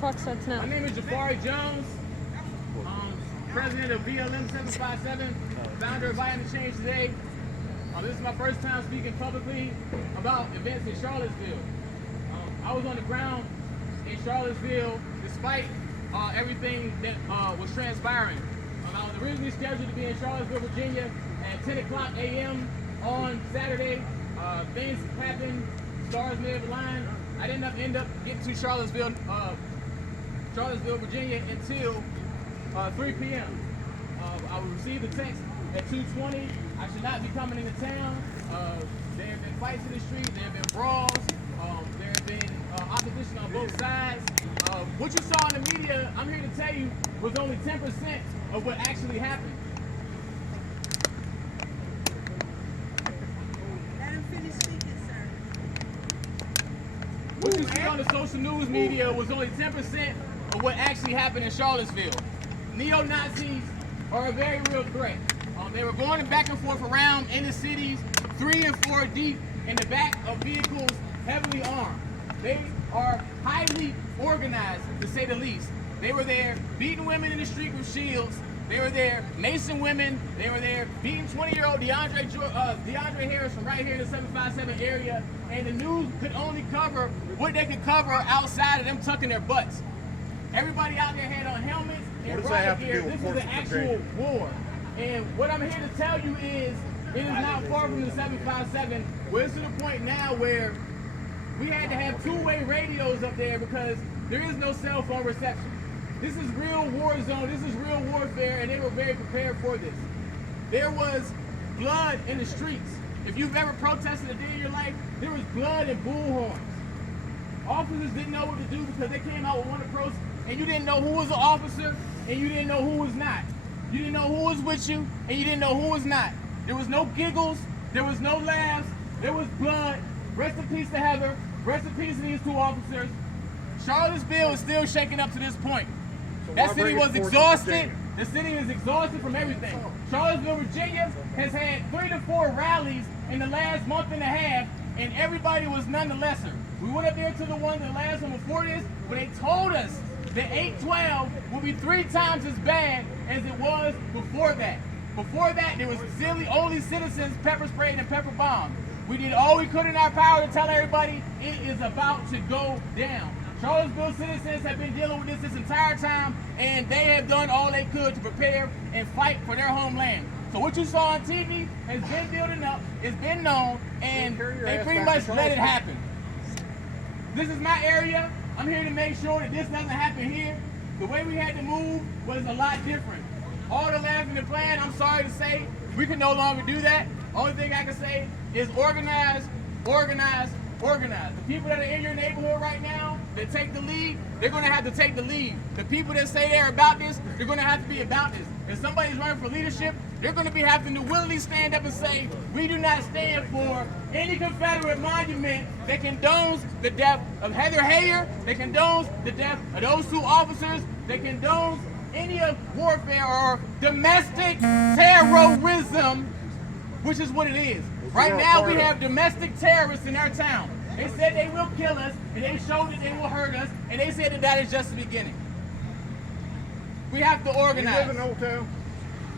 Clock starts now. My name is Jafari Jones, president of BLM 757, founder of I Am the Change Today. This is my first time speaking publicly about events in Charlottesville. I was on the ground in Charlottesville despite everything that was transpiring. I was originally scheduled to be in Charlottesville, Virginia at 10 o'clock a.m. on Saturday. Things happened, stars may have aligned. I didn't end up getting to Charlottesville, Virginia until 3 p.m. I received a text at 2:20. I should not be coming into town. There have been fights in the street. There have been brawls. There have been opposition on both sides. What you saw in the media, I'm here to tell you, was only 10% of what actually happened. Let him finish speaking, sir. What you see on the social news media was only 10% of what actually happened in Charlottesville. Neo-Nazis are a very real threat. They were going back and forth around in the cities, 3 and 4 deep in the back of vehicles, heavily armed. They are highly organized, to say the least. They were there beating women in the street with shields. They were there macing women. They were there beating 20-year-old DeAndre Harris from right here in the 757 area. And the news could only cover what they could cover outside of them tucking their butts. Everybody out there had on helmets and riot gear. This is an actual war. And what I'm here to tell you is, it is not far from the 757. We're to the point now where we had to have two-way radios up there because there is no cell phone reception. This is real war zone. This is real warfare, and they were very prepared for this. There was blood in the streets. If you've ever protested a day in your life, there was blood and bullhorns. Officers didn't know what to do because they came out with one approach, and you didn't know who was an officer, and you didn't know who was not. You didn't know who was with you, and you didn't know who was not. There was no giggles. There was no laughs. There was blood. Rest in peace to Heather. Rest in peace to these two officers. Charlottesville is still shaking up to this point. So that city was exhausted. Virginia? The city is exhausted from everything. Charlottesville, Virginia has had 3 to 4 rallies in the last month and a half, and everybody was none the lesser. We went up there to the last one before this, but they told us that 812 will be 3 times as bad as it was before that. Before that, there was only citizens pepper sprayed and pepper bombed. We did all we could in our power to tell everybody it is about to go down. Charlottesville citizens have been dealing with this entire time, and they have done all they could to prepare and fight for their homeland. So what you saw on TV has been building up, it's been known, and they pretty much let it happen. This is my area. I'm here to make sure that this doesn't happen here. The way we had to move was a lot different. All the laughing and playing, I'm sorry to say, we can no longer do that. Only thing I can say is organize, organize, organize. The people that are in your neighborhood right now that take the lead, they're going to have to take the lead. The people that say they're about this, they're going to have to be about this. If somebody's running for leadership, they're going to be having to willingly stand up and say, we do not stand for any Confederate monument that condones the death of Heather Heyer, that condones the death of those 2 officers, that condones any of warfare or domestic terrorism, which is what it is. Right now we have domestic terrorists in our town. They said they will kill us, and they showed that they will hurt us, and they said that is just the beginning. We have to organize. You live in Old Town?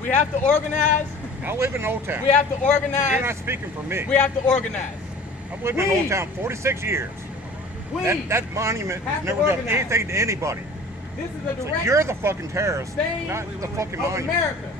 We have to organize. I live in Old Town. We have to organize. You're not speaking for me. We have to organize. I've lived in Old Town 46 years. That monument has never done anything to anybody. This is a direct You're the fucking terrorist, stain not the fucking of monument. America.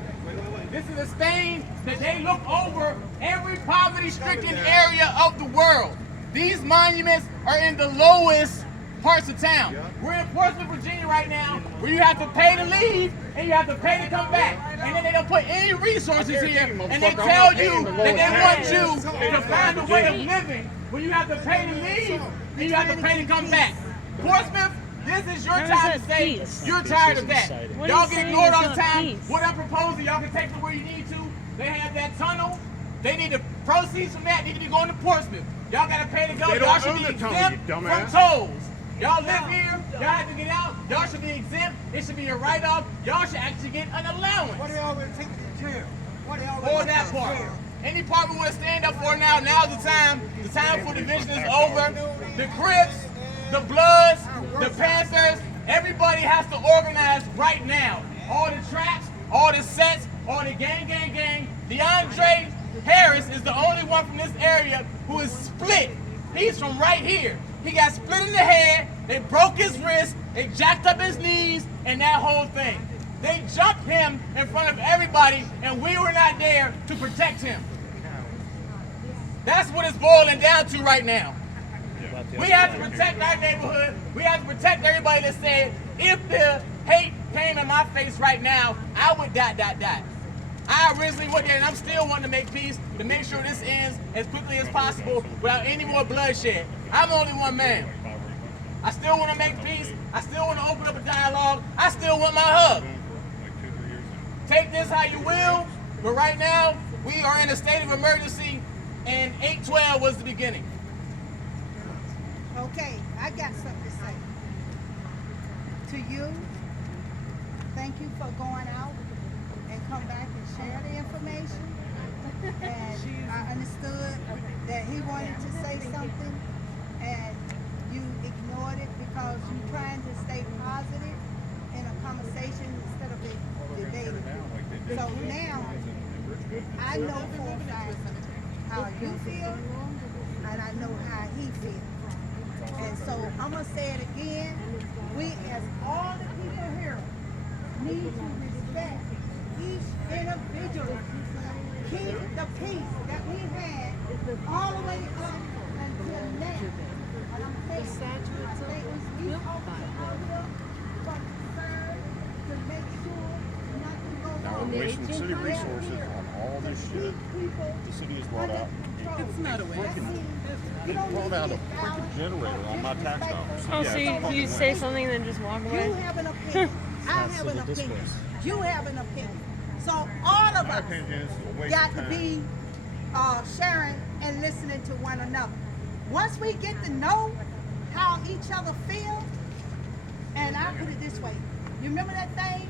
This is a stain that they look over every poverty-stricken area of the world. These monuments are in the lowest parts of town. We're in Portsmouth, Virginia right now, where you have to pay to leave and you have to pay to come back. And then they don't put any resources here, and they tell you that they want you to find a way of living when you have to pay to leave and you have to pay to come back. Portsmouth, this is your time to say you're tired of that. Y'all get ignored all the time. What I'm proposing, y'all can take it where you need to. They have that tunnel. They need the proceeds from that. Need to be going to Portsmouth. Y'all got to pay to go. Y'all should be exempt from tolls. Y'all live here. Y'all have to get out. Y'all should be exempt. It should be a write-off. Y'all should actually get an allowance. What are y'all going to take to jail? What are y'all For that part. Any part we want to stand up for now, now's the time. The time for division is over. The Crips, the Bloods, the Panthers, everybody has to organize right now. All the traps, all the sets, all the gang. DeAndre Harris is the only one from this area who is split. He's from right here. He got split in the head, they broke his wrist, they jacked up his knees, and that whole thing. They jumped him in front of everybody, and we were not there to protect him. That's what it's boiling down to right now. We have to protect our neighborhood. We have to protect everybody that said, if the hate came in my face right now, I would die. I originally went there, and I'm still wanting to make peace, to make sure this ends as quickly as possible without any more bloodshed. I'm only one man. I still want to make peace. I still want to open up a dialogue. I still want my hug. Take this how you will, but right now, we are in a state of emergency, and 8/12 was the beginning. Okay, I got something to say. To you, thank you for going out and come back and share the information. And I understood that he wanted to say something, and you ignored it because you're trying to stay positive in a conversation instead of debating. So now, I know for a fact how you feel, and I know how he feels. And so I'm going to say it again. We, as all the people here, need to respect each individual. Keep the peace that we had all the way up until now. And I'm saying, we also concerned to make sure nothing goes Now on. we're wasting city resources on all this shit the city has brought out. It's not a waste. They brought out a freaking generator on my tax dollars. Oh, so you say something and then just walk You away? have an opinion. I have an opinion. You have an opinion. So all of My us opinion is a waste got of to time. be sharing and listening to one another. Once we get to know how each other feel, and I put it this way, you remember that thing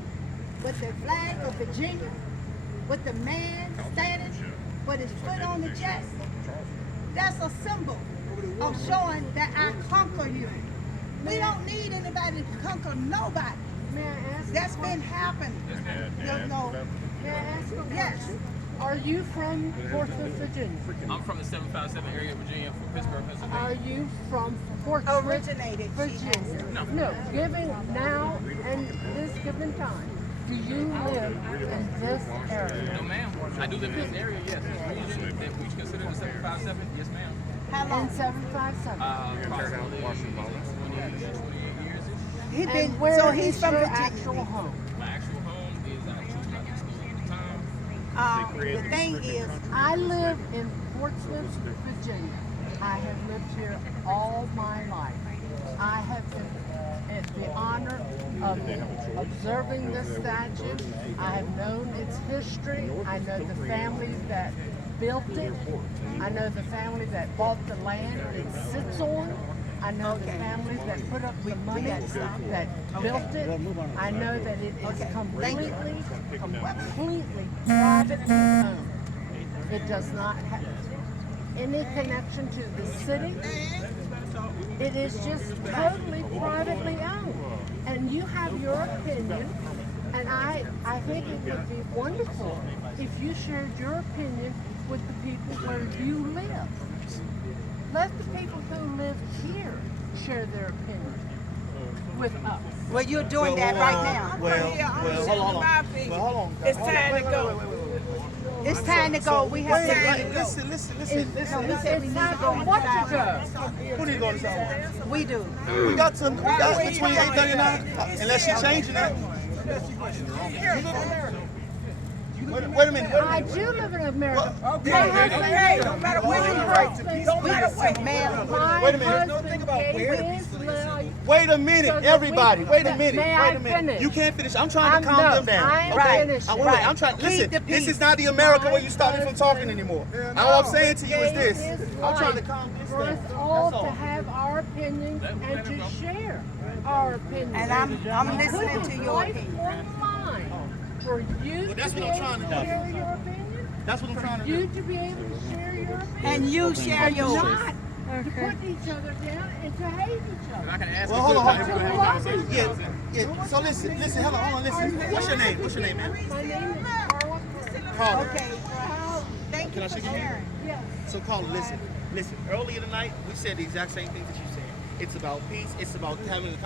with the flag of Virginia, with the man standing with his foot on the chest? That's a symbol of showing that I conquer you. We don't need anybody to conquer nobody. May I ask? That's been happening. No. May I ask a Yes. question? Are you from Portsmouth, Virginia? I'm from the 757 area of Virginia, from Pittsburgh, Are Pennsylvania. you from Portsmouth, Originated. Virginia? No. Given now and this given time, do you live in this area? No, ma'am. I do live in this area, yes. This region that we consider the 757, yes, ma'am. How In long? 757. Approximately 28 years-ish. He been, And where so he's is from your Virginia. actual home? My actual home is actually school at the time. The thing is, I live in Portsmouth, Virginia. I have lived here all my life. I have been at the honor of observing this statue. I have known its history. I know the family that built it. I know the family that bought the land it sits on. I know the family that put up the money that built it. I know that it is completely privately owned. It does not have any connection to the city. It is just totally privately owned. And you have your opinion, and I think it would be wonderful if you shared your opinion with the people where you live. Let the people who live here share their opinion with us. well, you're doing that right now. Hold on. It's time to go. It's time to go. We have time to go. Listen. No, we said we need to go What to inside. go? Who need to go to somewhere? We do. We got between 8:39, unless she's changing that. Wait a minute. I do live in America. Okay. My husband Okay. did. Don't matter where My you husband Don't matter did. where, man. My Wait a minute. husband gave his life. Wait a minute, So that everybody. we- Wait a minute. May I Wait a minute. finish? You can't finish. I'm trying to calm no, them down. I am Okay. finishing. Wait, I'm trying. Keep Listen. the This peace. is not the America where you stop me from talking anymore. All I'm saying to you is this. Gave his I'm trying to life calm this for us down. all That's to all. have our opinions and to share our opinions. And I'm listening to your Life opinion. online for you that's to be what I'm able trying to to do. share your opinion. That's what I'm trying to You do. to be able to share your opinion. And you share yours. Not to put each other down and to hate each other. I can ask Well, hold on. Yeah. So listen. Hold on. Listen. What's your name, man? My name is Carla. Carla. Okay, thank you for sharing. Yes. So Carla, listen. Earlier tonight, we said the exact same things that you said. It's about peace. It's about having a